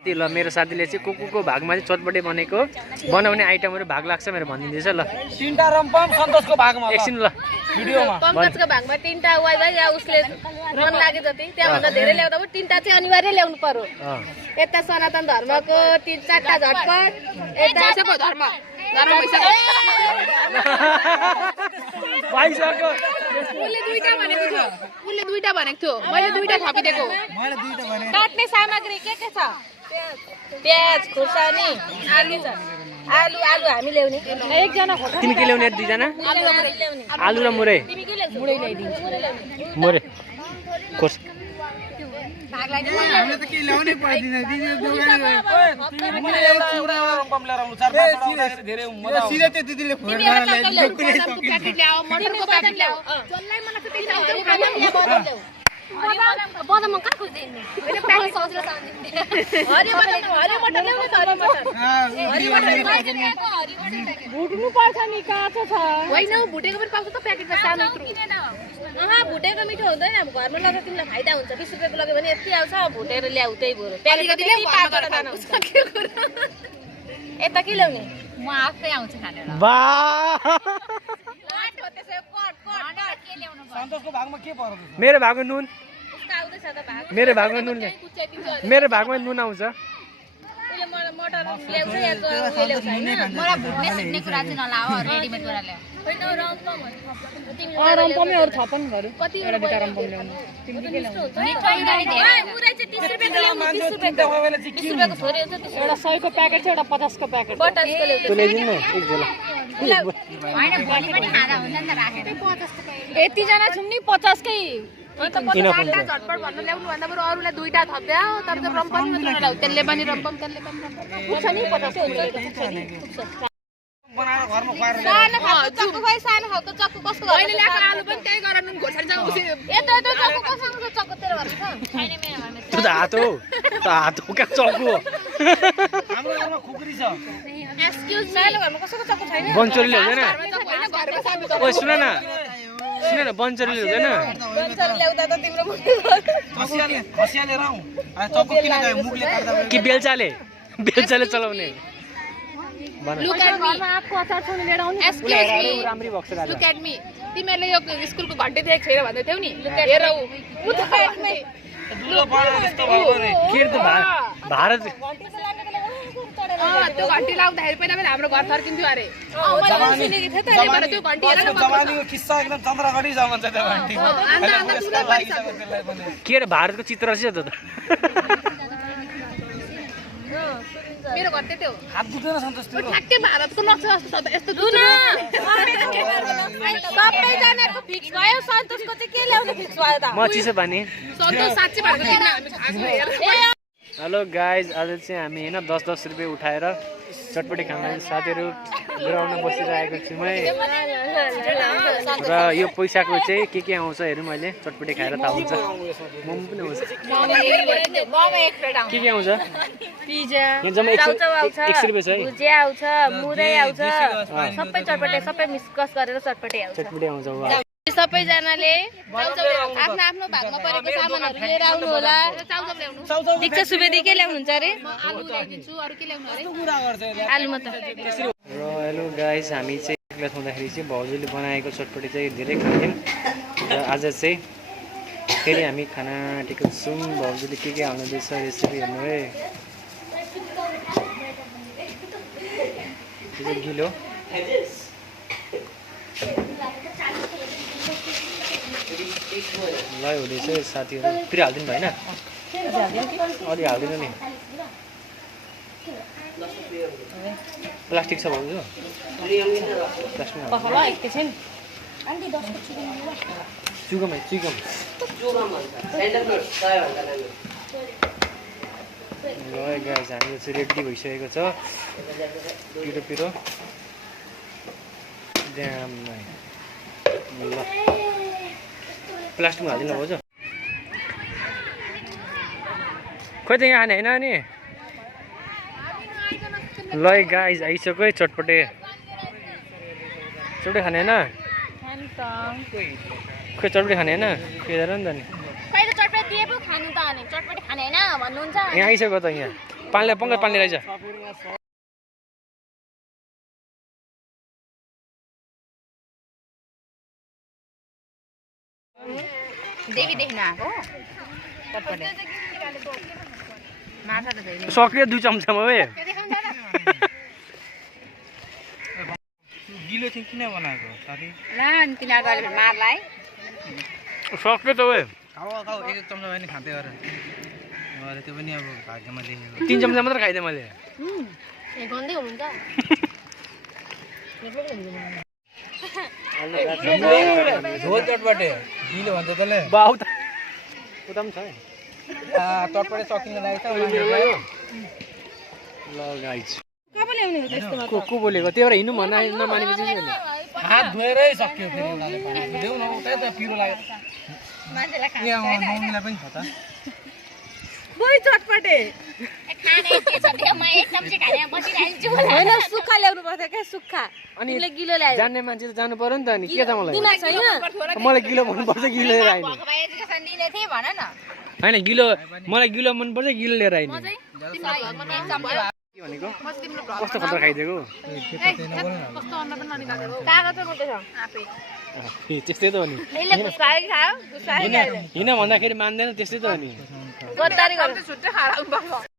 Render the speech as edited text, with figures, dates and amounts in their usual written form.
ल मेरो साथीले चाहिँ कुकुरको भागमा चाहिँ चटपटे बनेको बनाउने आइटमहरु भाग लाग्छ मेरो भनिदिँदैछ ल। तीनटा रम्पम सन्तोषको भागमा एकछिन ल भिडियोमा पंकजको भागमा तीनटा वाइ वाइ या उसले मन लागे जति त्यहाँभन्दा धेरै ल्याउँदा पनि तीनटा चाहिँ अनिवार्य ल्याउनु पर्यो। यता सनातन धर्मको तीन चारटा झटपट यता सबको धर्म भइसक्यो। उसले दुईटा भनेको थियो मैले दुईटा थपिदिएको। काट्ने सामग्री के छ? प्याज खुर्सानी आलु हामी ल्याउने। एकजना तिमी के ल्याउने? दुईजना आलु र मुरै। तिमी के ल्याउँछौ? मुरै ल्याइदिन्छु। मुरै कोर्स हामीले त के ल्याउनै पर्दैन दिदी दोकान मैले एउटा रम्पम ल्याएर आउनु चार पाँचवटा धेरै मजा आउँछ। सिधै त्यो दिदीले फोन गरेर ल्याइदियो कुनै प्याकेट ल्याऊ मटरको प्याकेट ल्याऊ जल्लाई मलाई चाहिँ त्यही खाना ल्याऊ। बदाम कहाँ खोज्दैन हैन प्याकेट सजिलो सान्दिन। हरियो मटर ल्याउनु त हरियो मटर भुट्नु पर्छ नि काँचो छ होइन भुटेको पनि पाउँछ त प्याकेटमा सानो भुटेको मिठो हुँदैन घरमा लग्दा तिमीलाई फाइदा हुन्छ। 20 रुपैयाँको लग्यो भने यति आउँछ भुटेर ल्याउ त्यही भएर प्याकेट यता के ल्याउने? म आफै आउँछु खानेर। सन्तोषको भागमा के पर्छ? मेरो भागमा नुन। उसका आउँदैछ त भाग। मेरो भागमा नुन मेरो भागमा नुन आउँछ। उले मटर ल्याउँछ या उले ल्याउँछ हैन? मलाई भुट्ने सिक्ने कुरा चाहिँ नलाओ रेडिमेड कुरा ल्याऊ। हैन रम्पम तिमीले रम्पमैहरु थपन गरौ। कति एउटा दुटा रम्पम ल्याउनु। तिमीले के ल्याउनु? मिठाई गाडी धेरै। मुरै चाहिँ 30 रुपैयाँको ल्याउनु 30 रुपैयाँको। 30 रुपैयाँको छोरी हुन्छ 30 एउटा 100 को प्याकेट छ एउटा 50 को प्याकेट। 50 को ल्याउँछ। तँ ल्याइदिनु न एक झोला। हैन भोलि पनि खाजा हुन्छ नि त राखेर। 50 को प्याकेट। यति जना छौं नि 50 कै। अनि त 50 टा झटपट भन्न ल्याउनु भन्दा बरु अरुलाई दुईटा थप्या तर त रम्पम मात्र नल्याउ। त्यसले पनि रम्पम पुग्छ नि 50 हुन्छ। बनाएर घरमा खुवाएर सानो खालको चक्कु खोइ सानो खालको चक्कु कस्तो गर्छ? अहिले ल्याएर आलु पनि त्यही गरेर नुन घोर्छान्छ उसी। यता चक्कु कसँग छ चक्कु तेरो घरमा छ? छैन मेरो घरमा। त्यो त हात हो। त हात हो का चक्कु हो? हाम्रो घरमा खुकुरी छ। एक्सक्युज मी सानो घरमा कसैको चक्कु छैन? बन्चरले हुँदैन? घरमा सानो चक्कु। ओइ सुन न बन्चरले हुँदैन? बन्चर ल्याउँदा त तिम्रो खसियाले राउ चक्कु किन गयो मुखले काट्दा कि बेलचाले चलाउने? लुक एट मी आपको अचार छोड्नु लिएर आउनु। एक्सक्युज मी राम्री बक्स राजा। लुक एट मी तिमीले यो स्कुलको घण्टी देखेको छैन भन्दै थियौ नि? हेर उ लुक एट मी दुलो बडा जस्तो भएको नि के त भारत त्यो घण्टी लाउँदाखेरि पहिला पनि हाम्रो घर फर्किन्थ्यो अरे। मैले सुनेको थिएँ त अहिले त्यो घण्टी हेरेर जवानीको किस्सा एकदम चन्द्रगढी जमान छ त्यो घण्टी के रे भारतको चित्र रहेछ त। मेरो घर त्यतै हो। हात दुख्दैन सन्तोष तिम्रो? ठ्याक्कै भारतको नक्सा जस्तो छ यस्तो दुन सबैजनाको फिक्स भयो। सन्तोषको चाहिँ के ल्याउनु फिक्स भयो त? म चिसो पानी। सन्तोष साच्चै भएको दिन हामी खासमा हेर। हेलो गाइज आज चाहिँ हामी होइन 10-10 रुपियाँ उठाएर चटपटी खान साथीहरू ग्राउन्डमा बसिरहेको छु है। र यो पैसाको चाहिँ के आउँछ हेरौँ मैले चटपटी खाएर थाहा हुन्छ। मोमो पनि आउँछ। के आउँछ? पिज्जा यहाँ जम्मा 100 रुपियाँ छ है। भुजिया आउँछ मुरै आउँछ सबै चटपटे सबै मिक्स गरेर चटपटे आउँछ। चटपटी आउँछ। सबैजनाले आफ्नो आफ्नो भागमा परेको सामानहरू लिएर आउनु होला। दीक्षा सुवेदी के ल्याउनुहुन्छ अरे? आलु ल्याइदिन्छु। अरू के ल्याउनु अरे? आलु मात्र। र हेलो गाइस हामी चाहिँ क्लास हुँदाखेरि चाहिँ भाउजूले बनाएको चटपटी चाहिँ धेरै खान्थ्यौँ र आज चाहिँ फेरि हामी खाना आँटेको छौँ। भाउजूले के हाल्नुहुँदैछ रेसिपी हेर्नु है। यो गिलो ल हुँदैछ साथीहरू। फेरि हालिदिनु भएन? अलि हालिदिनु नि। प्लास्टिक छ भाउजू? चुगम ल गाइस हाम्रो चाहिँ रेडी भइसकेको छ। पिरो ड्याम ल प्लास्टिकमा हालिदिनु भाउजू। खोइ त यहाँ खाने होइन नि? ल गाइस आइसक्यो है चटपटे खाने होइन? खोइ चटपटे खाने होइन? खोइ हेर नि त नि पहिला चटपटे दिए पो खानु त अनि चटपटे खाने हैन भन्नुहुन्छ। यहाँ आइसक्यो त यहाँ पाल्ने पङ्कज पाल्ने रहेछ देवी देख्न आएको चटपटे माछा त छैन सक्यो 2 चम्चामा बे गिलो चाहिँ किन बनाएको साथी ल तिनीहरू अहिले मार्ला है सक्यो त बे खाऊ खाऊ एक चम्चा पनि खाँदै गर अरे त्यो पनि अब भाग्यमा लेखेको 3 चम्चा मात्र खाइदिएँ मैले ए गन्दै हुनुहुन्छ झोल चटपटे गिलो भन्छ तले बाउ त उता पनि छ चटपटे सकिन लागेको छ ल गाइस को बोलेको त्यही भएर हिँड्नु भन्न नमानेपछि हात धोएरै सक्यो फेरि उनीहरूले पानी देऊ न उतै त पिरो लाग्यो मान्छेलाई यहाँ मम्मीलाई पनि छ त बोइ चटपटे खाने के छ त्यो म एक चम्ची खाने बसिरहेछु हैन सुक्खा ल्याउनु पर्छ के सुक्खा अनि तिमीले गिलो ल्यायो जान्ने मान्छे त जानु पर्यो नि त अनि के छ मलाई दिमाग छैन मलाई गिलो मनपर्छ गिलो लिएर आइने भगवान एजुकेसन दिने थिए भन न हैन गिलो मलाई गिलो मनपर्छ गिलो लिएर आइने म चाहिँ तिमीलाई भगवान एक चम्ची के भनेको कस्तो खतरा खाइदिएको कस्तो अन्न पनि ननिकालेको कागज चाहिँ मोटे छ आफै त्यस्तै त हो नि यसले गुस्साएर खायो गुस्साएर खायो हिँड भन्दाखेरि मान्दैन त्यस्तै त हो नि गद्दारी गर्छ छुट्टै खाएर आउनु पर्छ